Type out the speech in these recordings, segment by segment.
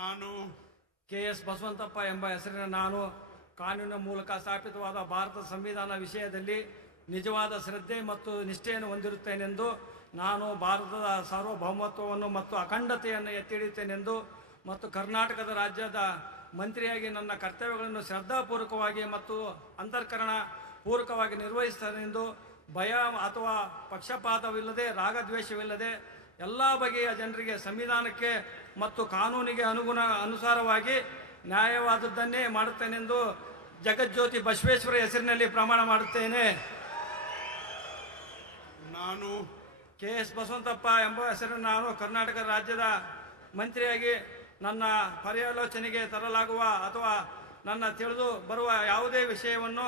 ನಾನು ಕೆ.ಎಸ್. ಬಸವಂತಪ್ಪ ಎಂಬ ಹೆಸರಿನ ನಾನು ಕಾನೂನಿನ ಮೂಲಕ ಸ್ಥಾಪಿತವಾದ ಭಾರತ ಸಂವಿಧಾನ ವಿಷಯದಲ್ಲಿ ನಿಜವಾದ ಶ್ರದ್ಧೆ ಮತ್ತು ನಿಷ್ಠೆಯನ್ನು ಹೊಂದಿರುತ್ತೇನೆಂದು, ನಾನು ಭಾರತದ ಸಾರ್ವಭೌಮತ್ವವನ್ನು ಮತ್ತು ಅಖಂಡತೆಯನ್ನು ಎತ್ತಿ ಹಿಡಿಯುತ್ತೇನೆಂದು ಮತ್ತು ಕರ್ನಾಟಕದ ರಾಜ್ಯದ ಮಂತ್ರಿಯಾಗಿ ನನ್ನ ಕರ್ತವ್ಯಗಳನ್ನು ಶ್ರದ್ಧಾಪೂರ್ವಕವಾಗಿ ಮತ್ತು ಅಂತಃಕರಣ ಪೂರ್ವಕವಾಗಿ ನಿರ್ವಹಿಸುತ್ತೇನೆಂದು, ಭಯ ಅಥವಾ ಪಕ್ಷಪಾತವಿಲ್ಲದೆ ರಾಗದ್ವೇಷವಿಲ್ಲದೆ ಎಲ್ಲ ಬಗೆಯ ಜನರಿಗೆ ಸಂವಿಧಾನಕ್ಕೆ ಮತ್ತು ಕಾನೂನಿಗೆ ಅನುಸಾರವಾಗಿ ನ್ಯಾಯವಾದದ್ದನ್ನೇ ಮಾಡುತ್ತೇನೆಂದು ಜಗಜ್ಯೋತಿ ಬಸವೇಶ್ವರ ಹೆಸರಿನಲ್ಲಿ ಪ್ರಮಾಣ ಮಾಡುತ್ತೇನೆ. ನಾನು ಕೆ.ಎಸ್. ಬಸವಂತಪ್ಪ ಎಂಬ ಹೆಸರನ್ನು ನಾನು ಕರ್ನಾಟಕ ರಾಜ್ಯದ ಮಂತ್ರಿಯಾಗಿ ನನ್ನ ಪರ್ಯಾಲೋಚನೆಗೆ ತರಲಾಗುವ ಅಥವಾ ನನ್ನ ತಿಳಿದು ಬರುವ ಯಾವುದೇ ವಿಷಯವನ್ನು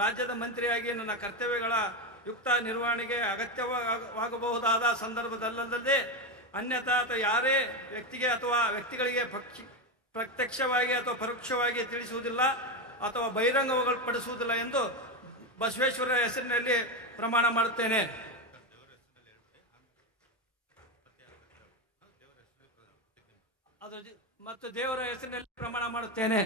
ರಾಜ್ಯದ ಮಂತ್ರಿಯಾಗಿ ನನ್ನ ಕರ್ತವ್ಯಗಳ ಯುಕ್ತ ನಿರ್ವಹಣೆಗೆ ಅಗತ್ಯವಾಗಬಹುದಾದ ಸಂದರ್ಭದಲ್ಲದೆ ಅನ್ಯಥಾ ಅಥವಾ ಯಾರೇ ವ್ಯಕ್ತಿಗೆ ಅಥವಾ ವ್ಯಕ್ತಿಗಳಿಗೆ ಪ್ರತ್ಯಕ್ಷವಾಗಿ ಅಥವಾ ಪರೋಕ್ಷವಾಗಿ ತಿಳಿಸುವುದಿಲ್ಲ ಅಥವಾ ಬಹಿರಂಗಪಡಿಸುವುದಿಲ್ಲ ಎಂದು ಬಸವೇಶ್ವರ ಹೆಸರಿನಲ್ಲಿ ಪ್ರಮಾಣ ಮಾಡುತ್ತೇನೆ. ಮತ್ತು ದೇವರ ಹೆಸರಿನಲ್ಲಿ ಪ್ರಮಾಣ ಮಾಡುತ್ತೇನೆ.